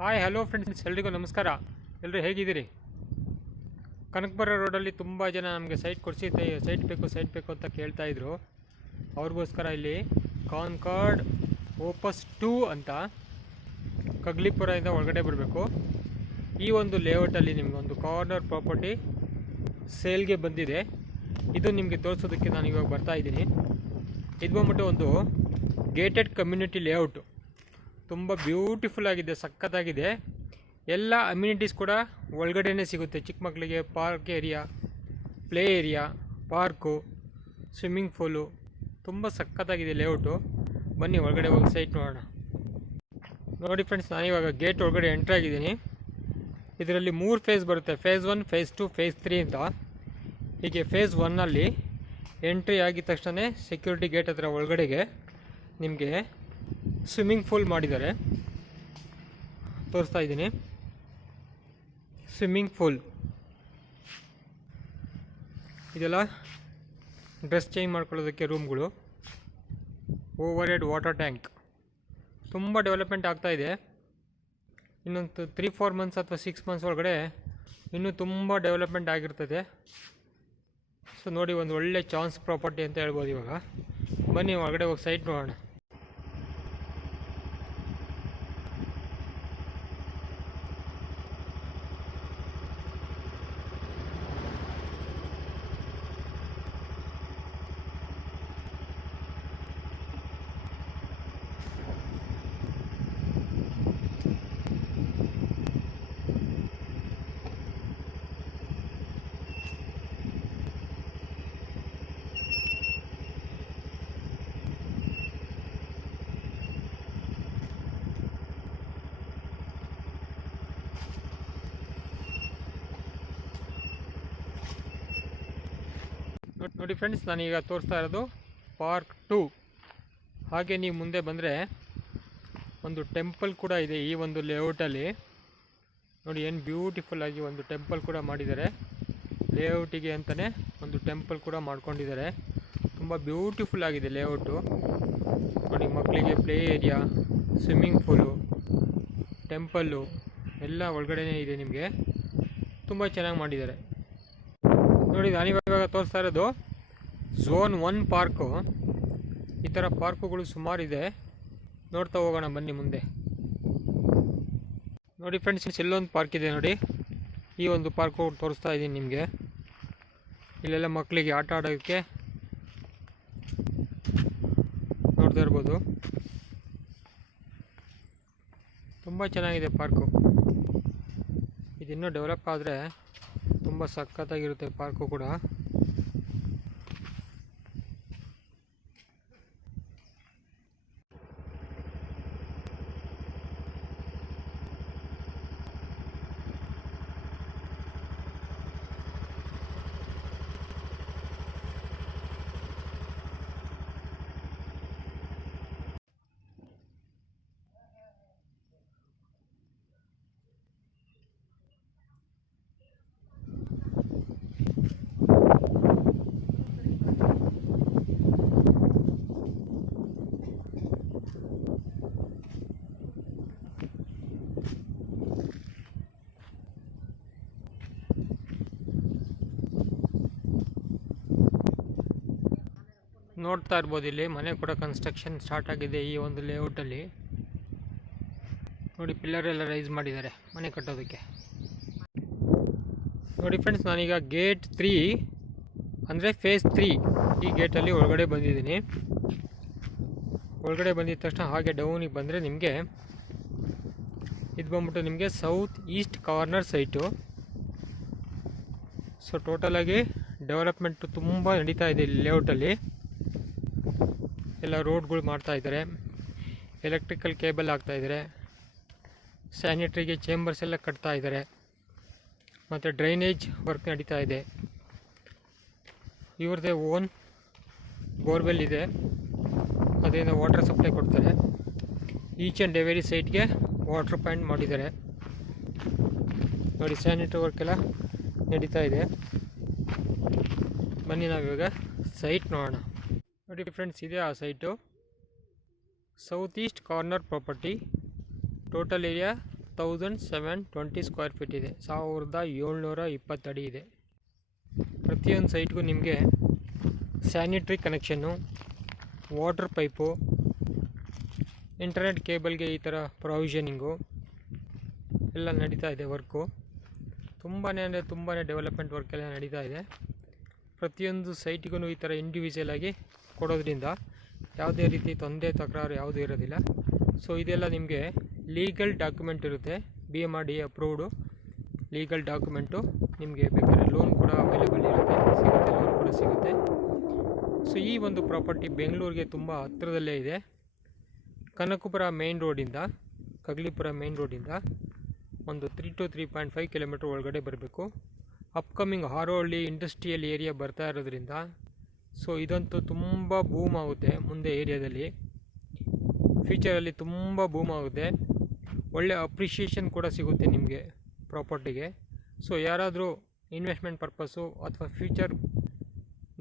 Hi hello friends, ಎಲ್ರಿಗೂ ನಮಸ್ಕಾರ. ಎಲ್ಲರೂ ಹೇಗಿದ್ದೀರಿ? ಕನಕಪುರ ರೋಡಲ್ಲಿ ತುಂಬ ಜನ ನಮಗೆ ಸೈಟ್ ಸೈಟ್ ಬೇಕು ಅಂತ ಕೇಳ್ತಾಯಿದ್ರು. ಅವ್ರಿಗೋಸ್ಕರ ಇಲ್ಲಿ ಕಾನ್ಕಾರ್ಡ್ ಓಪಸ್ 2 ಅಂತ ಕಗ್ಲಿಪುರದಿಂದ ಒಳಗಡೆ ಬರಬೇಕು. ಈ ಒಂದು ಲೇಔಟಲ್ಲಿ ನಿಮಗೊಂದು ಕಾರ್ನರ್ ಪ್ರಾಪರ್ಟಿ ಸೇಲ್ಗೆ ಬಂದಿದೆ. ಇದು ನಿಮಗೆ ತೋರಿಸೋದಕ್ಕೆ ನಾನು ಇವಾಗ ಬರ್ತಾಯಿದ್ದೀನಿ. ಇದು ಬಂದ್ಬಿಟ್ಟು ಒಂದು ಗೇಟೆಡ್ ಕಮ್ಯುನಿಟಿ ಲೇಔಟು. ತುಂಬ ಬ್ಯೂಟಿಫುಲ್ ಆಗಿದೆ, ಸಖತ್ತಾಗಿದೆ. ಎಲ್ಲ ಅಮ್ಯುನಿಟೀಸ್ ಕೂಡ ಒಳಗಡೆನೇ ಸಿಗುತ್ತೆ. ಚಿಕ್ಕ ಮಕ್ಕಳಿಗೆ park area, play area, park, swimming pool, ತುಂಬ ಸಖತ್ತಾಗಿದೆ ಲೇಔಟು. ಬನ್ನಿ ಒಳಗಡೆ ಹೋಗಿ ಸೈಟ್ ನೋಡೋಣ. ನೋಡಿ ಫ್ರೆಂಡ್ಸ್, ನಾನಿವಾಗ ಗೇಟ್ ಒಳಗಡೆ ಎಂಟ್ರ್ ಆಗಿದ್ದೀನಿ. ಇದರಲ್ಲಿ 3 ಫೇಸ್ ಬರುತ್ತೆ. ಫೇಸ್ 1, ಫೇಸ್ 2, ಫೇಸ್ 3 ಅಂತ. ಹೀಗೆ ಫೇಸ್ 1ನಲ್ಲಿ ಎಂಟ್ರಿ ಆಗಿದ ತಕ್ಷಣ ಸೆಕ್ಯೂರಿಟಿ ಗೇಟ್ ಹತ್ರ ಒಳಗಡೆಗೆ ನಿಮಗೆ ಸ್ವಿಮ್ಮಿಂಗ್ ಪೂಲ್ ಮಾಡಿದ್ದಾರೆ. ತೋರಿಸ್ತಾ ಇದ್ದೀನಿ. ಸ್ವಿಮ್ಮಿಂಗ್ ಪೂಲ್ ಇದೆಲ್ಲ ಡ್ರೆಸ್ ಚೇಂಜ್ ಮಾಡ್ಕೊಳ್ಳೋದಕ್ಕೆ ರೂಮ್ಗಳು. Overhead water tank. ತುಂಬ ಡೆವಲಪ್ಮೆಂಟ್ ಆಗ್ತಾಯಿದೆ. ಇನ್ನೊಂದು 3-4 ಮಂತ್ಸ್ ಅಥವಾ 6 ಮಂತ್ಸ್ ಒಳಗಡೆ ಇನ್ನೂ ತುಂಬ ಡೆವಲಪ್ಮೆಂಟ್ ಆಗಿರ್ತದೆ. ಸೊ ನೋಡಿ, ಒಂದು ಒಳ್ಳೆ ಚಾನ್ಸ್ ಪ್ರಾಪರ್ಟಿ ಅಂತ ಹೇಳ್ಬೋದು. ಇವಾಗ ಬನ್ನಿ ಒಳಗಡೆ ಹೋಗಿ ಸೈಟ್ ನೋಡೋಣ. ನೋಡಿ ಫ್ರೆಂಡ್ಸ್, ನಾನೀಗ ತೋರಿಸ್ತಾ ಇರೋದು ಪಾರ್ಕ್ 2. ಹಾಗೆ ನೀವು ಮುಂದೆ ಬಂದರೆ ಒಂದು ಟೆಂಪಲ್ ಕೂಡ ಇದೆ ಈ ಒಂದು ಲೇಔಟಲ್ಲಿ. ನೋಡಿ ಏನು ಬ್ಯೂಟಿಫುಲ್ ಆಗಿ ಒಂದು ಟೆಂಪಲ್ ಕೂಡ ಮಾಡಿದ್ದಾರೆ. ಲೇಔಟಿಗೆ ಅಂತಲೇ ಒಂದು ಟೆಂಪಲ್ ಕೂಡ ಮಾಡ್ಕೊಂಡಿದ್ದಾರೆ. ತುಂಬ ಬ್ಯೂಟಿಫುಲ್ ಆಗಿದೆ ಲೇಔಟು. ನೋಡಿ, ಮಕ್ಕಳಿಗೆ play area, swimming pool, temple ಎಲ್ಲ ಒಳಗಡೆನೇ ಇದೆ. ನಿಮಗೆ ತುಂಬ ಚೆನ್ನಾಗಿ ಮಾಡಿದ್ದಾರೆ. ನೋಡಿ, ನಾನಿವಾಗ ತೋರಿಸ್ತಾ ಇರೋದು ಝೋನ್ 1 ಪಾರ್ಕು. ಈ ಥರ ಪಾರ್ಕುಗಳು ಸುಮಾರಿದೆ. ನೋಡ್ತಾ ಹೋಗೋಣ ಬನ್ನಿ ಮುಂದೆ. ನೋಡಿ ಫ್ರೆಂಡ್ಸ್, ಇಲ್ಲೊಂದು ಪಾರ್ಕ್ ಇದೆ. ನೋಡಿ, ಈ ಒಂದು ಪಾರ್ಕು ತೋರಿಸ್ತಾ ಇದ್ದೀನಿ ನಿಮಗೆ. ಇಲ್ಲೆಲ್ಲ ಮಕ್ಕಳಿಗೆ ಆಟ ಆಡೋಕ್ಕೆ ನೋಡ್ತಾ ಇರ್ಬೋದು. ತುಂಬ ಚೆನ್ನಾಗಿದೆ ಪಾರ್ಕು. ಇದಿನ್ನೂ ಡೆವಲಪ್ ಆದರೆ ತುಂಬ ಸಖತ್ತಾಗಿರುತ್ತೆ ಪಾರ್ಕು ಕೂಡ. ನೋಡ್ತಾ ಇರ್ಬೋದು, ಇಲ್ಲಿ ಮನೆ ಕೂಡ ಕನ್ಸ್ಟ್ರಕ್ಷನ್ ಸ್ಟಾರ್ಟ್ ಆಗಿದೆ ಈ ಒಂದು ಲೇಔಟಲ್ಲಿ. ನೋಡಿ, ಪಿಲ್ಲರ್ ಎಲ್ಲ ರೈಸ್ ಮಾಡಿದ್ದಾರೆ ಮನೆ ಕಟ್ಟೋದಕ್ಕೆ. ನೋಡಿ ಫ್ರೆಂಡ್ಸ್, ನಾನೀಗ ಗೇಟ್ 3 ಅಂದರೆ ಫೇಸ್ 3 ಈ ಗೇಟಲ್ಲಿ ಒಳಗಡೆ ಬಂದಿದ್ದೀನಿ. ಒಳಗಡೆ ಬಂದಿದ ತಕ್ಷಣ ಹಾಗೆ ಡೌನಿಗೆ ಬಂದರೆ ನಿಮಗೆ ಇದು ಬಂದ್ಬಿಟ್ಟು ನಿಮಗೆ south east corner site. So ಟೋಟಲಾಗಿ ಡೆವಲಪ್ಮೆಂಟು ತುಂಬ ನಡೀತಾ ಇದೆ ಇಲ್ಲಿ ಲೇಔಟಲ್ಲಿ. ಎಲ್ಲ ರೋಡ್ಗಳು ಮಾಡ್ತಾಯಿದ್ದಾರೆ, ಎಲೆಕ್ಟ್ರಿಕಲ್ ಕೇಬಲ್ ಹಾಕ್ತಾಯಿದ್ದಾರೆ, ಸ್ಯಾನಿಟ್ರಿಗೆ ಚೇಂಬರ್ಸ್ ಎಲ್ಲ ಕಟ್ತಾ ಇದ್ದಾರೆ, ಮತ್ತು ಡ್ರೈನೇಜ್ ವರ್ಕ್ ನಡೀತಾ ಇದೆ. ಇವ್ರದ್ದೇ ಓನ್ ಬೋರ್ವೆಲ್ ಇದೆ, ಅದರಿಂದ ವಾಟರ್ ಸಪ್ಲೈ ಕೊಡ್ತಾರೆ. ಈಚ್ ಆ್ಯಂಡ್ ಎವರಿ ಸೈಟ್ಗೆ ವಾಟರ್ ಪಾಯಿಂಟ್ ಮಾಡಿದ್ದಾರೆ. ನೋಡಿ, ಸ್ಯಾನಿಟರಿ ವರ್ಕ್ ಎಲ್ಲ ನಡೀತಾ ಇದೆ. ಬನ್ನಿ ನಾವಿವಾಗ ಸೈಟ್ ನೋಡೋಣ. ನೋಡಿ ಫ್ರೆಂಡ್ಸ್, ಇದೆ ಆ site. South east corner property. Total area 1720 square feet ಇದೆ. 1720 ಅಡಿ ಇದೆ. ಪ್ರತಿಯೊಂದು ಸೈಟ್ಗೂ ನಿಮಗೆ ಸ್ಯಾನಿಟ್ರಿ ಕನೆಕ್ಷನ್ನು, ವಾಟರ್ ಪೈಪು, ಇಂಟರ್ನೆಟ್ ಕೇಬಲ್ಗೆ ಈ ಥರ ಪ್ರೊವಿಷನಿಂಗು ಎಲ್ಲ ನಡೀತಾ ಇದೆ. ವರ್ಕು ತುಂಬಾ ಅಂದರೆ ತುಂಬಾ ಡೆವಲಪ್ಮೆಂಟ್ ವರ್ಕ್ ಎಲ್ಲ ನಡೀತಾ ಇದೆ. ಪ್ರತಿಯೊಂದು ಸೈಟಿಗೂ ಈ ಥರ ಇಂಡಿವಿಜುವಲ್ ಆಗಿ ಕೊಡೋದ್ರಿಂದ ಯಾವುದೇ ರೀತಿ ತೊಂದರೆ ತಕರಾರು ಯಾವುದೂ ಇರೋದಿಲ್ಲ. ಸೊ ಇದೆಲ್ಲ ನಿಮಗೆ ಲೀಗಲ್ ಡಾಕ್ಯುಮೆಂಟ್ ಇರುತ್ತೆ, BMRDA ಅಪ್ರೂವ್ಡು ಲೀಗಲ್ ಡಾಕ್ಯುಮೆಂಟು. ನಿಮಗೆ ಬೇಕಾದ್ರೆ ಲೋನ್ ಕೂಡ ಅವೈಲೇಬಲ್ ಇರುತ್ತೆ, ಲೋನ್ ಕೂಡ ಸಿಗುತ್ತೆ. ಸೊ ಈ ಒಂದು ಪ್ರಾಪರ್ಟಿ ಬೆಂಗಳೂರಿಗೆ ತುಂಬ ಹತ್ತಿರದಲ್ಲೇ ಇದೆ. ಕನಕಪುರ ಮೇನ್ ರೋಡಿಂದ, ಕಗ್ಲಿಪುರ ಮೇನ್ ರೋಡಿಂದ ಒಂದು 3 to 3.5 ಕಿಲೋಮೀಟ್ರ್ ಒಳಗಡೆ ಬರಬೇಕು. ಅಪ್ಕಮಿಂಗ್ ಹಾರೋಹಳ್ಳಿ ಇಂಡಸ್ಟ್ರಿಯಲ್ ಏರಿಯಾ ಬರ್ತಾ ಇರೋದ್ರಿಂದ ಸೊ ಇದಂತೂ ತುಂಬ ಬೂಮ್ ಆಗುತ್ತೆ ಮುಂದೆ. ಏರಿಯಾದಲ್ಲಿ ಫ್ಯೂಚರಲ್ಲಿ ತುಂಬ ಬೂಮ್ ಆಗುತ್ತೆ. ಒಳ್ಳೆ ಅಪ್ರಿಷಿಯೇಷನ್ ಕೂಡ ಸಿಗುತ್ತೆ ನಿಮಗೆ ಪ್ರಾಪರ್ಟಿಗೆ. ಸೊ ಯಾರಾದರೂ ಇನ್ವೆಸ್ಟ್ಮೆಂಟ್ ಪರ್ಪಸ್ಸು ಅಥವಾ ಫ್ಯೂಚರ್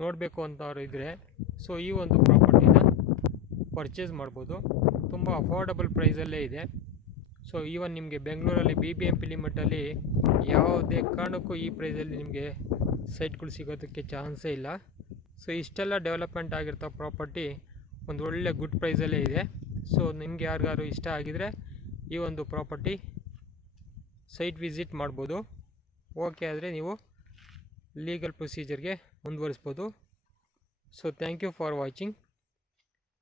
ನೋಡಬೇಕು ಅಂತವ್ರು ಇದ್ದರೆ ಸೊ ಈ ಒಂದು ಪ್ರಾಪರ್ಟಿನ ಪರ್ಚೇಸ್ ಮಾಡ್ಬೋದು. ತುಂಬ ಅಫೋರ್ಡಬಲ್ ಪ್ರೈಸಲ್ಲೇ ಇದೆ. ಸೊ ಈವನ್ ನಿಮಗೆ ಬೆಂಗಳೂರಲ್ಲಿ BBMP ಲಿಮಿಟಲ್ಲಿ ಯಾವುದೇ ಕಾರಣಕ್ಕೂ ಈ ಪ್ರೈಸಲ್ಲಿ ನಿಮಗೆ ಸೈಟ್ಗಳು ಸಿಗೋದಕ್ಕೆ ಚಾನ್ಸೇ ಇಲ್ಲ. ಸೊ ಇಷ್ಟೆಲ್ಲ ಡೆವಲಪ್ಮೆಂಟ್ ಆಗಿರ್ತಾವೆ ಪ್ರಾಪರ್ಟಿ ಒಂದು ಒಳ್ಳೆ ಗುಡ್ ಪ್ರೈಸಲ್ಲೇ ಇದೆ. ಸೊ ನಿಮಗೆ ಯಾರಿಗಾರು ಇಷ್ಟ ಆಗಿದರೆ ಈ ಒಂದು ಪ್ರಾಪರ್ಟಿ ಸೈಟ್ ವಿಸಿಟ್ ಮಾಡ್ಬೋದು. ಓಕೆ ಆದರೆ ನೀವು ಲೀಗಲ್ ಪ್ರೊಸೀಜರ್ಗೆ ಮುಂದುವರಿಸ್ಬೋದು. So thank you for watching.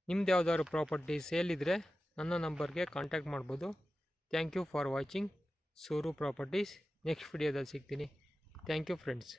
ನಿಮ್ದು ಯಾವುದಾದ್ರು ಪ್ರಾಪರ್ಟಿ ಸೇಲ್ ಇದ್ದರೆ ನನ್ನ ನಂಬರ್ಗೆ ಕಾಂಟ್ಯಾಕ್ಟ್ ಮಾಡ್ಬೋದು. Thank you for watching Sooru properties. Next ವಿಡಿಯೋದಲ್ಲಿ ಸಿಗ್ತೀನಿ. Thank you friends.